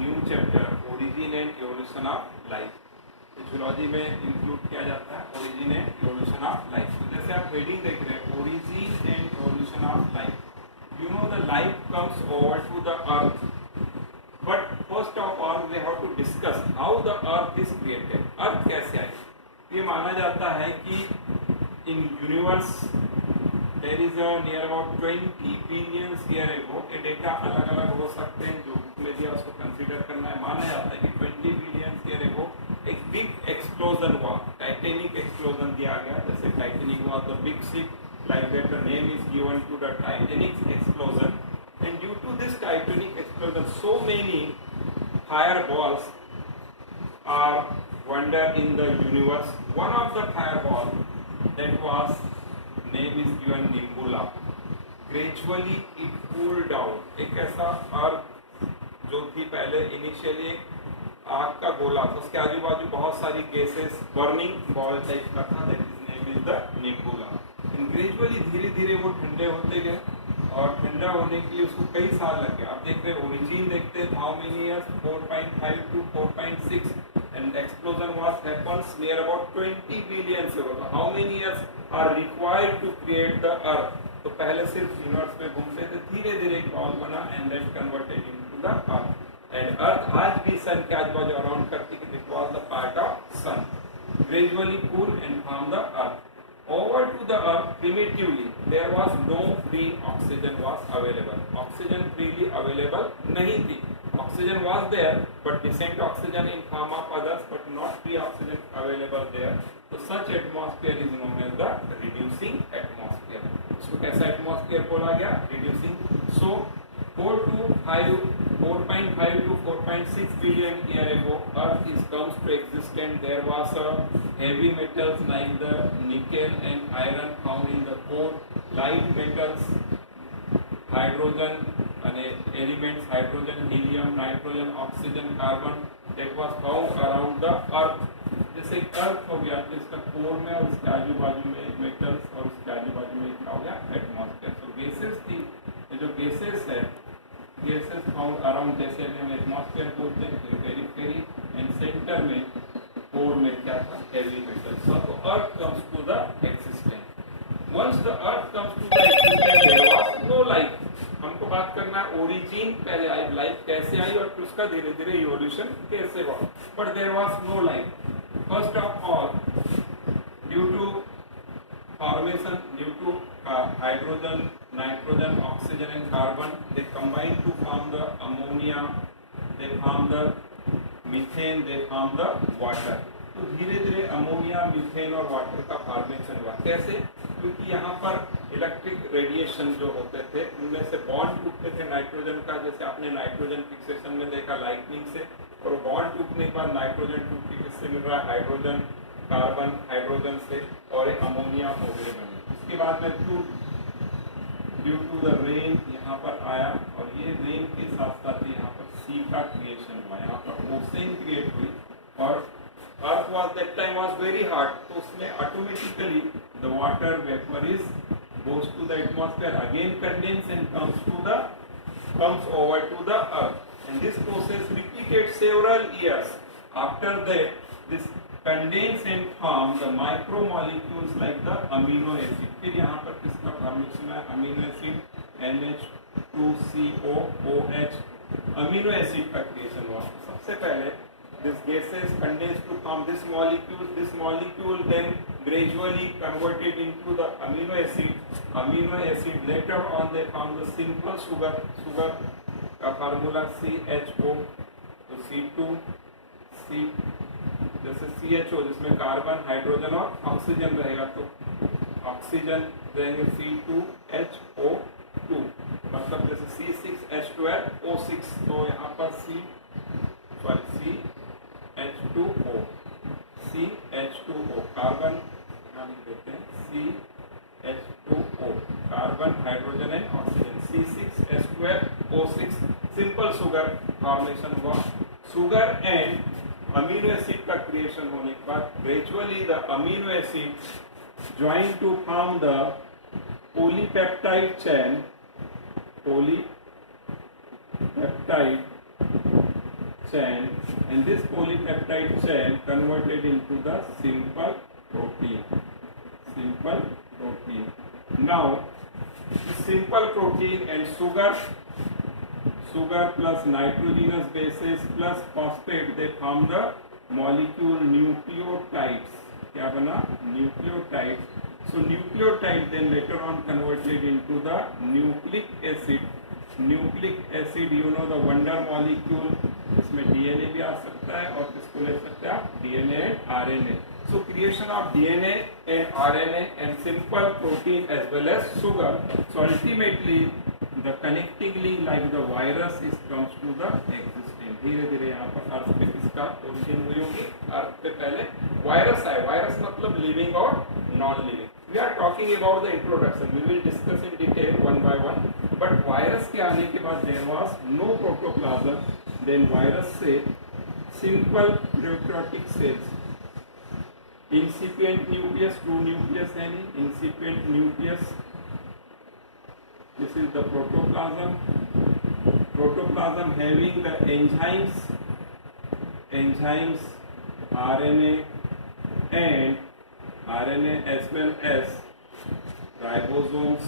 New chapter origin and evolution of life. Zoology में इंक्लूड किया जाता है origin and evolution of life. तो जैसे आप हेडिंग देख रहे हैं origin and evolution of life, you know the life comes over to the earth, but first of all we have to discuss how the earth is created। अर्थ कैसे आई? ये माना जाता है कि in universe there is a near about 20 billion year ago। ये डेटा अलग अलग हो सकते हैं, जो बुक में दिया उसको कंसीडर करना है। माना जाता है कि 20 बिलियन ईयर ago एक बिग एक्सप्लोजन हुआ, टाइटेनिक एक्सप्लोजन दिया गया। जैसे टाइटेनिक हुआ तो big ship, like that the name is given to the Titanic explosion, and due to this Titanic explosion so many fireballs are wander in the universe। One of the fireball that was name is given Nebula। Gradually it cooled down। एक ऐसा अर्थ जो थी पहले इनिशियली आग का गोला था, उसके आजू बाजू बहुत सारी गैसेस बर्निंग बॉल टाइप का था, that is name is the nebula. Gradually धीरे धीरे वो ठंडे होते गए और ठंडा होने के लिए उसको कई साल लग गए। आप देख रहे हैं ओरिजिन देखते हैं हाउ मेनी इयर्स, 4.5 to 4.6, and explosion was happens near about 20 billion years ago। how many years are required to create the earth? तो पहले सिर्फ यूनिवर्स में घूमते थे, धीरे धीरे एक बॉल बना and then converted into the earth. And earth आज भी सन के आजू बाजू अराउंड करती है, it was the part of sun. Gradually cool and form the earth. Over to the earth primitively there was no free oxygen was available। oxygen freely available नहीं थी। oxygen was there but decent oxygen in form of others but not free oxygen available there। so such atmosphere is known as the reducing atmosphere। इसको कैसा atmosphere बोला गया? reducing। so 4.5 to 4.6 billion year ago earth is comes to existence। there was a heavy metals like the nickel and iron found in the core, light metals, hydrogen and elements hydrogen, helium, nitrogen, oxygen, carbon that was found around the earth। जैसे अर्थ हो गया तो इसका कोर में और इसके आजू बाजू में मेटल्स और इसके आजू बाजू में क्या हो गया? एटमॉस्फेयर। तो गैसेस थी, ये जो गैसेस है, गैसेस फाउंड अराउंड, जैसे हम एटमॉस्फेयर बोलते हैं पेरिफेरी, एंड सेंटर में कोर में क्या था? Heavy metals. so earth comes to the existence। once the earth comes to the existence there was no life। हमको बात करना है ओरिजिन, पहले आई लाइफ कैसे आई और फिर उसका धीरे धीरे इवोल्यूशन कैसे हुआ। But there was no life. First of all due to formation, due to hydrogen, nitrogen, oxygen and carbon, they combine to form the ammonia, they form the methane, they form the water. तो धीरे धीरे ammonia, methane और water का formation हुआ। कैसे? क्योंकि यहाँ पर इलेक्ट्रिक रेडिएशन जो होते थे उनमें से बॉन्ड टूटते थे नाइट्रोजन का, जैसे आपने नाइट्रोजन फिक्सेशन में देखा लाइटनिंग से, और बॉन्ड टूटने के बाद नाइट्रोजन टूट के किससे मिल रहा है? हाइड्रोजन, कार्बन, हाइड्रोजन से, और अमोनिया वगैरह बने। उसके बाद में ड्यू टू द रेन यहाँ पर आया, और ये रेन के साथ साथ यहाँ पर सी का क्रिएशन हुआ, यहाँ पर ओशन क्रिएट हुई, और अर्थ was that time was very hot, तो उसमें automatically the water vapour is goes to the atmosphere, again condense and comes over to the earth, and this process repeated several years। after that this condense and form the micromolecules like the amino acid। फिर यहाँ पर किसका फॉर्मेशन है? Amino acid, NH2COOH, amino acid का क्रिएशन हुआ। सबसे पहले this gases condensed to form this molecule then gradually converted into the amino acid later on they found the simple sugar का फार्मूला CHO। तो C2 C जैसे CHO जिसमें कार्बन, हाइड्रोजन और ऑक्सीजन रहेगा, तो ऑक्सीजन रहेंगे C2H2O, मतलब जैसे C6H12O6, तो यहाँ पर CH2O कार्बन लिख देते हैं, CH2O carbon, hydrogen and oxygen, C6H12O6 simple sugar formation हुआ। शुगर एंड अमीनो एसिड का क्रिएशन होने के बाद gradually the amino acid join to form the polypeptide chain, polypeptide chain, and this polypeptide chain converted into the simple protein. Simple protein. Now, simple protein and sugar plus nitrogenous bases plus phosphate, they form the molecule nucleotides. क्या बना? Nucleotides. So nucleotide then later on converted into the nucleic acid. Nucleic acid, you know, the wonder molecule. इसमें DNA भी आ सकता है और किसको ले सकते हैं आप? DNA and RNA. So creation of DNA and RNA and simple protein as well as sugar. So ultimately the connecting link like the virus is comes to the existence. धीरे धीरे यहाँ पर अर्थ पे किसका ओरिजिन हुई होगी? अर्थ पे पहले वायरस आए. वायरस मतलब लिविंग और non living. We are talking about the introduction. We will discuss in detail one by one. But virus के आने के बाद there was no protoplasm. Then virus से simple prokaryotic cells. Incipient nucleus, true nucleus any incipient nucleus. This is the protoplasm. Protoplasm having the enzymes, RNA as well as ribosomes.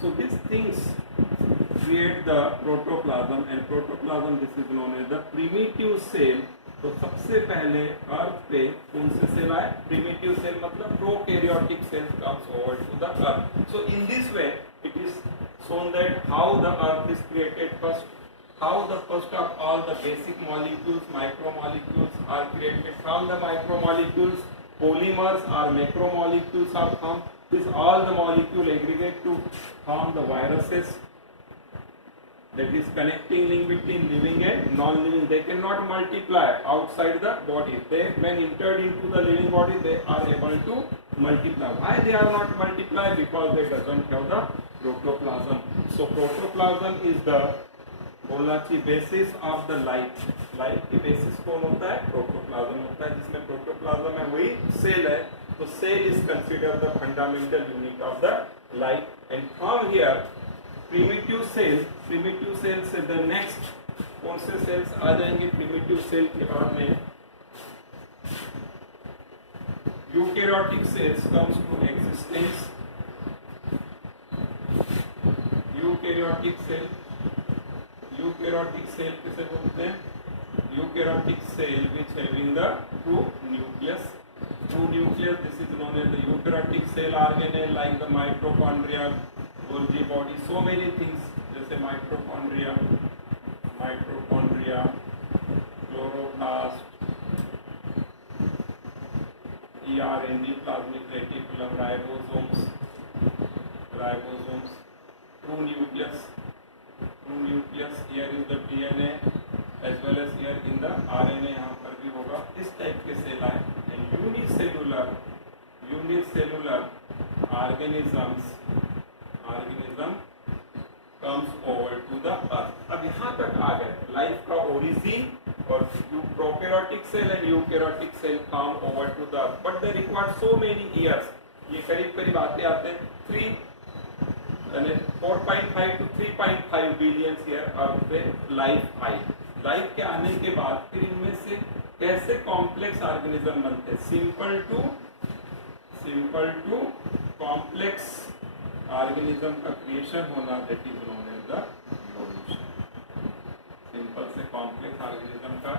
So these things create the protoplasm, and protoplasm, this is known as the primitive cell. तो सबसे पहले अर्थ पे कौन से cell आए? Primitive cell मतलब prokaryotic cells comes over to the earth. So in this way it is shown that how the earth is created first, how the first of all the basic molecules, micromolecules are created. From the micromolecules, polymers or macromolecules are formed. This all the molecule aggregate to form the viruses. That is connecting link between living and non-living. They cannot multiply outside the body. They, when entered into the living body, they are able to multiply. Why they are not multiply? Because they doesn't have the protoplasm. So protoplasm is the बोलना चाहिए basis of the life. Life की basis कौन होता है? Protoplasm होता है. जिसमें protoplasm है वही cell है. तो cell is considered the fundamental unit of the life. And from here primitive cells से the next कौन से cells आ जाएंगे? primitive cell के बाद में eukaryotic cells comes to existence. eukaryotic cell किसे बोलते हैं? eukaryotic cell which having the true nucleus. This is known as the eukaryotic cell organelle like the mitochondria, Golgi body, so many things. जैसे mitochondria, chloroplast, endoplasmic reticulum, ribosomes, true nucleus. Here is the DNA as well as here in the RNA. यहाँ पर भी होगा. इस टाइप के सेल आए. And unicellular organism comes over to the earth. अब यहाँ तक आ गए लाइफ का ओरिजिन और prokaryotic cell and eukaryotic cell come over to the earth. But they require so many years. ये करीब आते हैं 4.5 to 3.5 बिलियन ईयर अर्थ पे लाइफ आई. लाइफ के आने के बाद फिर इनमें से कैसे कॉम्प्लेक्स ऑर्गेनिज्म बनते हैं? सिंपल टू कॉम्प्लेक्स ऑर्गेनिज्म का क्रिएशन होना, that is known as the evolution. Simple से कॉम्प्लेक्स ऑर्गेनिज्म का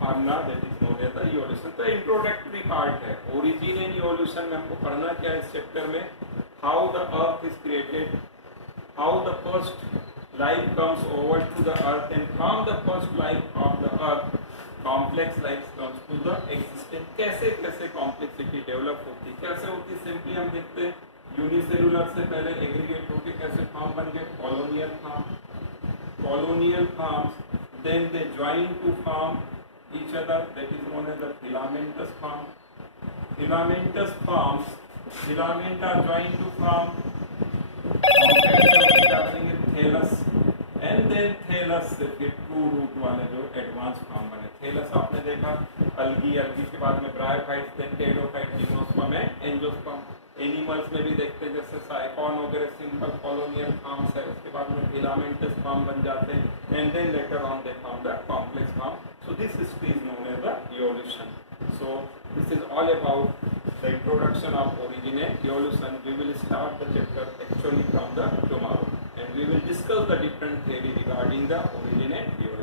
फार्मना, that is known as the evolution. तो इंट्रोडक्टरी पार्ट है. ओरिजिन एंड इवोल्यूशन में हमको पढ़ना क्या है इस चैप्टर में? How the earth is created, how the first life comes over to the earth, and from the first life of the earth complex life comes to the existence. कैसे complexity develop होती, कैसे होती? सिंपली हम देखते हैं यूनिसेलुलर से पहले एग्रीगेट होके कैसे फॉर्म बन गए? colonial forms, then they join to form each other, that is known as the filamentous form. Filament are joined to form thallus, and then thallus से फिर टू रूट वाले जो एडवांस फॉर्म बने. थैलस आपने देखा, algae के बाद में bryophytes, then pteridophyte, gymnosperm, angiosperm. Animals में भी देखते हैं, जैसे साइकॉन वगैरह सिंपल कॉलोनियल फॉर्म्स है, उसके बाद में फिलामेंटस फॉर्म बन जाते हैं, and then later on they form the complex form. So this stage is known as the evolution. So this is all about the introduction of origin and evolution. We will start the chapter actually from the tomorrow, and we will discuss the different theory regarding the origin and evolution.